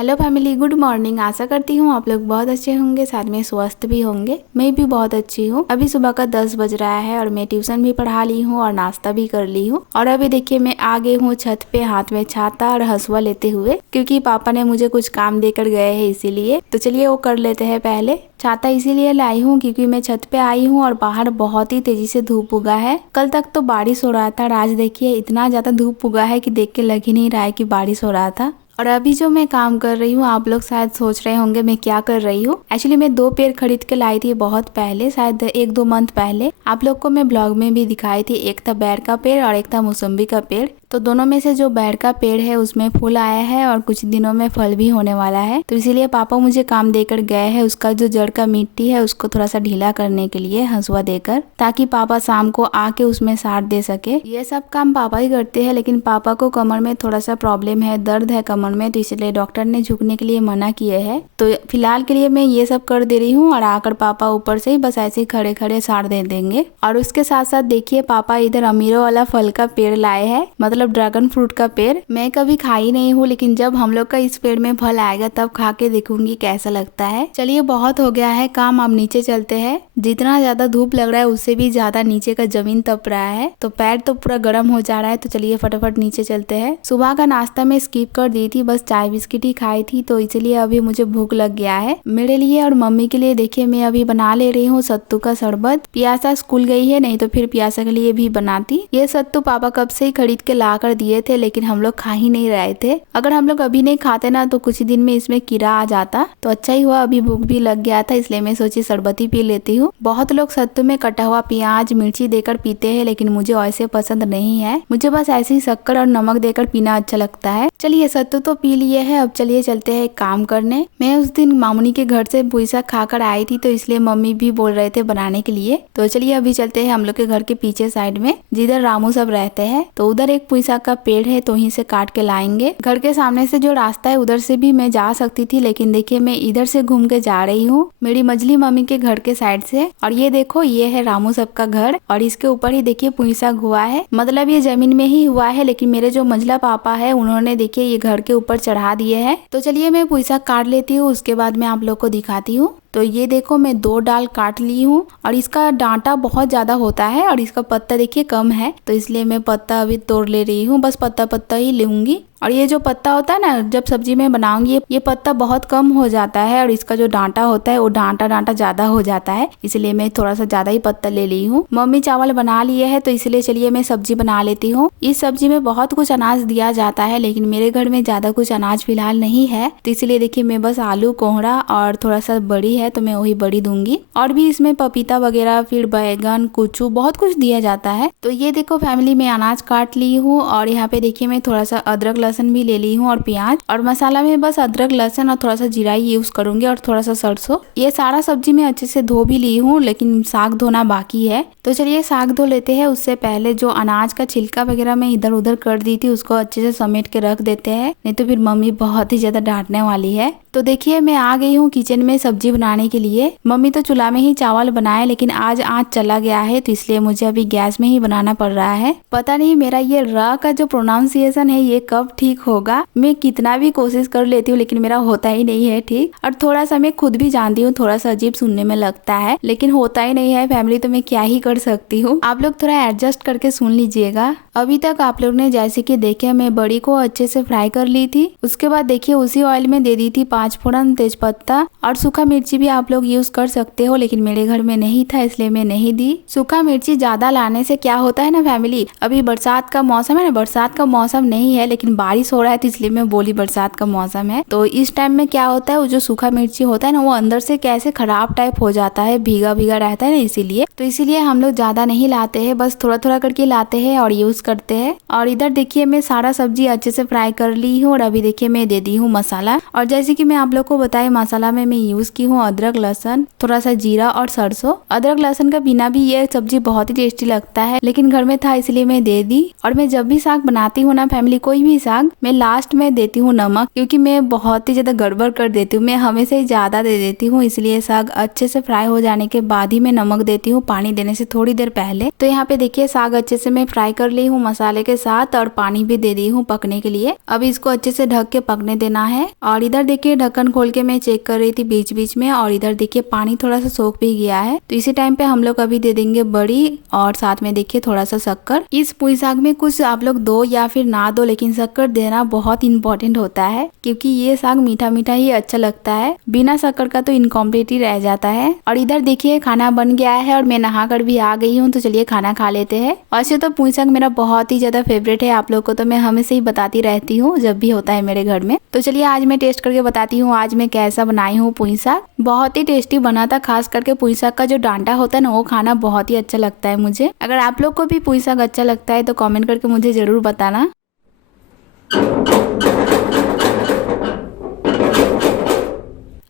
Hello family, good morning. आशा करती हूँ आप लोग बहुत अच्छे होंगे, साथ में स्वस्थ भी होंगे। मैं भी बहुत अच्छी हूँ। अभी सुबह का 10 बज रहा है और मैं ट्यूशन भी पढ़ा ली हूँ और नाश्ता भी कर ली हूँ। और अभी देखिए मैं आ गई हूँ छत पे, हाथ में छाता और हंसुआ लेते हुए, क्योंकि पापा ने मुझे कुछ काम देकर गए हैं इसीलिए। तो चलिए वो कर लेते हैं। पहले छाता इसीलिए लाई हूँ क्योंकि मैं छत पे आई हूँ और बाहर बहुत ही तेजी से धूप उगा है। कल तक तो बारिश हो रहा था और आज देखिए इतना ज्यादा धूप उगा है कि देख के लग ही नहीं रहा है कि बारिश हो रहा था। और अभी जो मैं काम कर रही हूँ, आप लोग शायद सोच रहे होंगे मैं क्या कर रही हूँ। एक्चुअली मैं 2 पेड़ खरीद के लाई थी बहुत पहले, शायद 1-2 मंथ पहले। आप लोग को मैं ब्लॉग में भी दिखाई थी। एक था बैर का पेड़ और एक था मौसम्बी का पेड़। तो दोनों में से जो बैर का पेड़ है उसमें फूल आया है और कुछ दिनों में फल भी होने वाला है। तो इसीलिए पापा मुझे काम देकर गए हैं, उसका जो जड़ का मिट्टी है उसको थोड़ा सा ढीला करने के लिए हंसुआ देकर, ताकि पापा शाम को आके उसमें सार दे सके। ये सब काम पापा ही करते हैं, लेकिन पापा को कमर में थोड़ा सा प्रॉब्लम है, दर्द है कमर में, तो इसलिए डॉक्टर ने झुकने के लिए मना किए है। तो फिलहाल के लिए मैं ये सब कर दे रही हूँ और आकर पापा ऊपर से ही बस ऐसे ही खड़े खड़े सार दे देंगे। और उसके साथ साथ देखिए पापा इधर अमीरो वाला फल का पेड़ लाए हैं, मतलब ड्रैगन फ्रूट का पेड़। मैं कभी खाई नहीं हूँ, लेकिन जब हम लोग का इस पेड़ में फल आएगा तब खा के देखूंगी कैसा लगता है। चलिए बहुत हो गया है काम, अब नीचे चलते हैं। जितना ज्यादा धूप लग रहा है उससे भी ज्यादा नीचे का जमीन तप रहा है, तो पैर तो पूरा गर्म हो जा रहा है। तो चलिए फटाफट नीचे चलते हैं। सुबह का नाश्ता मैं स्किप कर दी थी, बस चाय बिस्किट ही खाई थी, तो इसलिए अभी मुझे भूख लग गया है। मेरे लिए और मम्मी के लिए देखिए मैं अभी बना ले रही हूँ सत्तू का शरबत। पियासा स्कूल गई है, नहीं तो फिर पियासा के लिए भी बनाती। ये सत्तू पापा कब से ही खरीद के ला कर दिए थे, लेकिन हम लोग खा ही नहीं रहे थे। अगर हम लोग अभी नहीं खाते ना तो कुछ दिन में इसमें कीड़ा आ जाता। तो अच्छा ही हुआ, अभी भूख भी लग गया था, इसलिए मैं सोची शरबत ही पी लेती हूँ। बहुत लोग सत्तू में कटा हुआ प्याज मिर्ची देकर पीते हैं, लेकिन मुझे ऐसे पसंद नहीं है। मुझे बस ऐसे ही शक्कर और नमक देकर पीना अच्छा लगता है। चलिए सत्तू तो पी लिए है, अब चलिए चलते हैं काम करने। मैं उस दिन मामुनी के घर से पुईसा खाकर आई थी, तो इसलिए मम्मी भी बोल रहे थे बनाने के लिए। तो चलिए अभी चलते हैं हम लोग के घर के पीछे साइड में, जिधर रामू सब रहते हैं। तो उधर एक पुईसा का पेड़ है, तो वहीं से काट के लाएंगे। घर के सामने से जो रास्ता है उधर से भी मैं जा सकती थी, लेकिन देखिए मैं इधर से घूम के जा रही हूँ, मेरी मजली मम्मी के घर के साइड से। और ये देखो ये है रामू सब का घर, और इसके ऊपर ही देखिए पुईसा हुआ है, मतलब ये जमीन में ही हुआ है। लेकिन मेरे जो मंझला पापा है उन्होंने देखिए ये घर के ऊपर चढ़ा दिए है। तो चलिए मैं पुईसा काट लेती हूँ, उसके बाद मैं आप लोग को दिखाती हूँ। तो ये देखो मैं 2 डाल काट ली हूँ, और इसका डांटा बहुत ज्यादा होता है और इसका पत्ता देखिए कम है, तो इसलिए मैं पत्ता अभी तोड़ ले रही हूँ। बस पत्ता पत्ता ही लूंगी। और ये जो पत्ता होता है ना, जब सब्जी में बनाऊंगी ये पत्ता बहुत कम हो जाता है, और इसका जो डांटा होता है वो डांटा ज्यादा हो जाता है, इसलिए मैं थोड़ा सा ज्यादा ही पत्ता ले ली हूँ। मम्मी चावल बना लिए है, तो इसलिए चलिए मैं सब्जी बना लेती हूँ। इस सब्जी में बहुत कुछ अनाज दिया जाता है, लेकिन मेरे घर में ज्यादा कुछ अनाज फिलहाल नहीं है, तो इसलिए देखिए मैं बस आलू कोहड़ा और थोड़ा सा बड़ी है तो मैं वही बड़ी दूंगी। और भी इसमें पपीता वगैरह, फिर बैगन, कुचू, बहुत कुछ दिया जाता है। तो ये देखो फैमिली में अनाज काट ली हूँ, और यहाँ पे देखिए मैं थोड़ा सा अदरक लहसुन भी ले ली हूँ और प्याज। और मसाला में बस अदरक लहसुन और थोड़ा सा जीरा यूज करूंगी और थोड़ा सा सरसों। ये सारा सब्जी मैं अच्छे से धो भी ली हूँ, लेकिन साग धोना बाकी है। तो चलिए साग धो लेते हैं। उससे पहले जो अनाज का छिलका वगैरह मैं इधर उधर कर दी थी उसको अच्छे से समेट के रख देते हैं, नहीं तो फिर मम्मी बहुत ही ज्यादा डांटने वाली है। तो देखिए मैं आ गई हूँ किचन में सब्जी बनाने के लिए। मम्मी तो चूल्हा में ही चावल बनाए, लेकिन आज आँच चला गया है, तो इसलिए मुझे अभी गैस में ही बनाना पड़ रहा है। पता नहीं मेरा ये र का जो प्रोनाउंसिएशन है ये कब ठीक होगा। मैं कितना भी कोशिश कर लेती हूँ, लेकिन मेरा होता ही नहीं है ठीक। और थोड़ा सा मैं खुद भी जानती हूँ थोड़ा सा अजीब सुनने में लगता है, लेकिन होता ही नहीं है फैमिली, तो मैं क्या ही कर सकती हूँ। आप लोग थोड़ा एडजस्ट करके सुन लीजिएगा। अभी तक आप लोग ने जैसे कि देखे मैं बड़ी को अच्छे से फ्राई कर ली थी। उसके बाद देखिए उसी ऑयल में दे दी थी 5 फोड़न, तेज पत्ता और सूखा मिर्ची भी आप लोग यूज कर सकते हो, लेकिन मेरे घर में नहीं था इसलिए मैं नहीं दी। सूखा मिर्ची ज्यादा लाने से क्या होता है ना फैमिली, अभी बरसात का मौसम है ना, बरसात का मौसम नहीं है लेकिन बारिश हो रहा है, तो इसलिए मैं बोली बरसात का मौसम है। तो इस टाइम में क्या होता है, वो जो सूखा मिर्ची होता है ना वो अंदर से कैसे खराब टाइप हो जाता है, भीगा भीगा रहता है ना, इसीलिए। तो इसीलिए हम लोग ज्यादा नहीं लाते हैं, बस थोड़ा थोड़ा करके लाते हैं और यूज करते हैं। और इधर देखिए मैं सारा सब्जी अच्छे से फ्राई कर ली हूँ, और अभी देखिए मैं दे दी हूँ मसाला। और जैसे कि मैं आप लोग को बताई मसाला में मैं यूज की हूँ अदरक, लहसुन, थोड़ा सा जीरा और सरसों। अदरक लहसुन का बिना भी ये सब्जी बहुत ही टेस्टी लगता है, लेकिन घर में था इसलिए मैं दे दी। और मैं जब भी साग बनाती हूँ ना फैमिली, कोई भी साग, मैं लास्ट में देती हूँ नमक, क्योंकि मैं बहुत ही ज्यादा गड़बड़ कर देती हूँ। मैं हमेशा ही ज्यादा दे देती हूँ, इसलिए साग अच्छे से फ्राई हो जाने के बाद ही मैं नमक देती हूँ, पानी देने से थोड़ी देर पहले। तो यहाँ पे देखिए साग अच्छे से मैं फ्राई कर ली हूँ मसाले के साथ और पानी भी दे दी हूँ पकने के लिए। अब इसको अच्छे से ढक के पकने देना है। और इधर देखिए ढक्कन खोल के मैं चेक कर रही थी बीच बीच में, और इधर देखिए पानी थोड़ा सा सोख भी गया है। तो इसी टाइम पे हम लोग अभी दे देंगे बड़ी, और साथ में देखिए थोड़ा सा शक्कर। इस पुई साग में कुछ आप लोग दो या फिर ना दो, लेकिन शक्कर देना बहुत इंपॉर्टेंट होता है, क्योंकि ये साग मीठा मीठा ही अच्छा लगता है, बिना शक्कर का तो इनकम्प्लीट ही रह जाता है। और इधर देखिए खाना बन गया है और मैं नहा कर भी आ गई हूँ, तो चलिए खाना खा लेते हैं। वैसे तो पुई साग मेरा बहुत ही ज्यादा फेवरेट है, आप लोग को तो मैं हमेशा ही बताती रहती हूँ जब भी होता है मेरे घर में। तो चलिए आज मैं टेस्ट करके बताती हूँ आज मैं कैसा बनाई हूँ पुई साग। बहुत ही टेस्टी बना था, खास करके पुई साग का जो डांटा होता है ना, वो खाना बहुत ही अच्छा लगता है मुझे। अगर आप लोग को भी पुई साग अच्छा लगता है तो कमेंट करके मुझे जरूर बताना।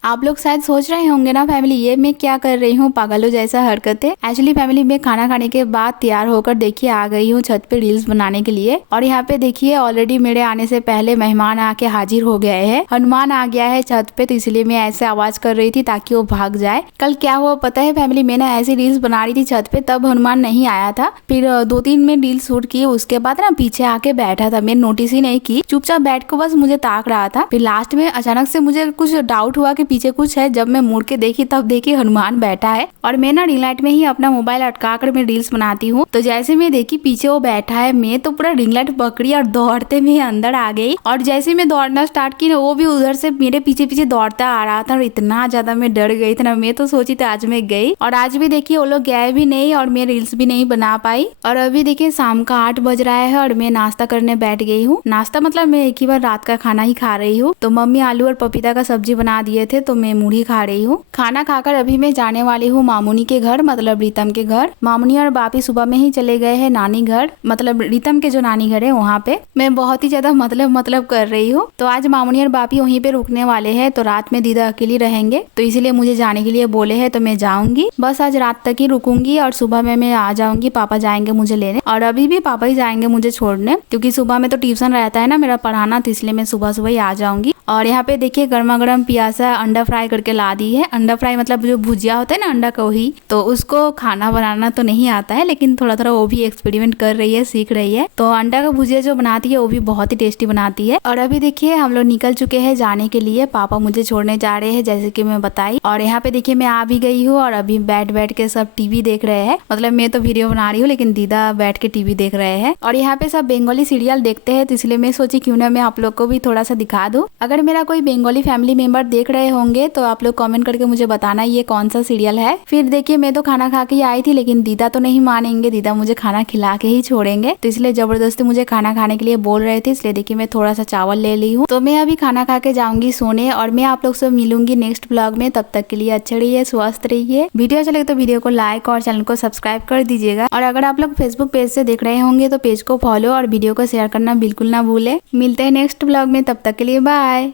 आप लोग शायद सोच रहे होंगे ना फैमिली, ये मैं क्या कर रही हूँ, पागलों जैसा हरकतें। एक्चुअली फैमिली मैं खाना खाने के बाद तैयार होकर देखिए आ गई हूँ छत पे रील्स बनाने के लिए। और यहाँ पे देखिए ऑलरेडी मेरे आने से पहले मेहमान आके हाजिर हो गए हैं। हनुमान आ गया है छत पे, तो इसलिए मैं ऐसे आवाज कर रही थी ताकि वो भाग जाए। कल क्या हुआ पता है फैमिली, मैं ना ऐसी रील्स बना रही थी छत पे, तब हनुमान नहीं आया था। फिर 2-3 में रील्स शूट की, उसके बाद ना पीछे आके बैठा था, मैं नोटिस ही नहीं की, चुपचाप बैठ के बस मुझे ताक रहा था। फिर लास्ट में अचानक से मुझे कुछ डाउट हुआ कि पीछे कुछ है। जब मैं मुड़ के देखी तब देखी हनुमान बैठा है, और मैं ना रिंग लाइट में ही अपना मोबाइल अटका कर मैं रील्स बनाती हूँ। तो जैसे मैं देखी पीछे वो बैठा है, मैं तो पूरा रिंग लाइट पकड़ी और दौड़ते मैं अंदर आ गई। और जैसे मैं दौड़ना स्टार्ट की ना, वो भी उधर से मेरे पीछे पीछे दौड़ता आ रहा था, और इतना ज्यादा मैं डर गई थी ना, मैं तो सोची थी आज मैं गई। और आज भी देखिए वो लोग गए भी नहीं और मैं रील्स भी नहीं बना पाई। और अभी देखिए शाम का 8 बज रहा है और मैं नाश्ता करने बैठ गई हूँ। नाश्ता मतलब मैं एक ही बार रात का खाना ही खा रही हूँ। तो मम्मी आलू और पपीता का सब्जी बना दिए थे, तो मैं मुढ़ी खा रही हूँ। खाना खाकर अभी मैं जाने वाली हूँ मामूनी के घर, मतलब रीतम के घर। मामूनी और बापी सुबह में ही चले गए हैं नानी घर, मतलब रीतम के जो नानी घर है वहाँ पे। मैं बहुत ही ज्यादा मतलब कर रही हूँ। तो आज मामूनी और बापी वहीं पे रुकने वाले हैं, तो रात में दीदा अकेली रहेंगे, तो इसीलिए मुझे जाने के लिए बोले हैं, तो मैं जाऊंगी। बस आज रात तक ही रुकूंगी और सुबह में मैं आ जाऊंगी। पापा जाएंगे मुझे लेने, और अभी भी पापा ही जाएंगे मुझे छोड़ने, क्योंकि सुबह में तो ट्यूशन रहता है ना मेरा पढ़ाना, तो इसलिए मैं सुबह सुबह ही आ जाऊंगी। और यहाँ पे देखिए गर्मा गर्म पियासा अंडा फ्राई करके ला दी है। अंडा फ्राई मतलब जो भुजिया होता है ना अंडा का, वही। तो उसको खाना बनाना तो नहीं आता है, लेकिन थोड़ा थोड़ा वो भी एक्सपेरिमेंट कर रही है, सीख रही है। तो अंडा का भुजिया जो बनाती है वो भी बहुत ही टेस्टी बनाती है। और अभी देखिए हम लोग निकल चुके हैं जाने के लिए, पापा मुझे छोड़ने जा रहे हैं जैसे कि मैं बताई। और यहाँ पे देखिए मैं आ भी गई हूँ, और अभी बैठ के सब टीवी देख रहे हैं। मतलब मैं तो वीडियो बना रही हूँ, लेकिन दीदा बैठ के टीवी देख रहे हैं। और यहाँ पे सब बंगाली सीरियल देखते हैं, तो इसलिए मैं सोची क्यों ना मैं आप लोग को भी थोड़ा सा दिखा दूं। अगर मेरा कोई बंगाली फैमिली मेंबर देख रहे होंगे तो आप लोग कमेंट करके मुझे बताना ये कौन सा सीरियल है। फिर देखिए मैं तो खाना खा के ही आई थी, लेकिन दीदा तो नहीं मानेंगे, दीदा मुझे खाना खिला के ही छोड़ेंगे, तो इसलिए जबरदस्ती मुझे खाना खाने के लिए बोल रहे थे। इसलिए देखिए मैं थोड़ा सा चावल ले ली हूँ। तो मैं अभी खाना खा के जाऊंगी सोने, और मैं आप लोग से मिलूंगी नेक्स्ट ब्लॉग में। तब तक के लिए अच्छे रहिए, स्वस्थ रहिए। वीडियो अच्छा लगे तो वीडियो को लाइक और चैनल को सब्सक्राइब कर दीजिएगा। और अगर आप लोग फेसबुक पेज से देख रहे होंगे तो पेज को फॉलो और वीडियो को शेयर करना बिल्कुल ना भूले। मिलते हैं नेक्स्ट ब्लॉग में, तब तक के लिए बाय।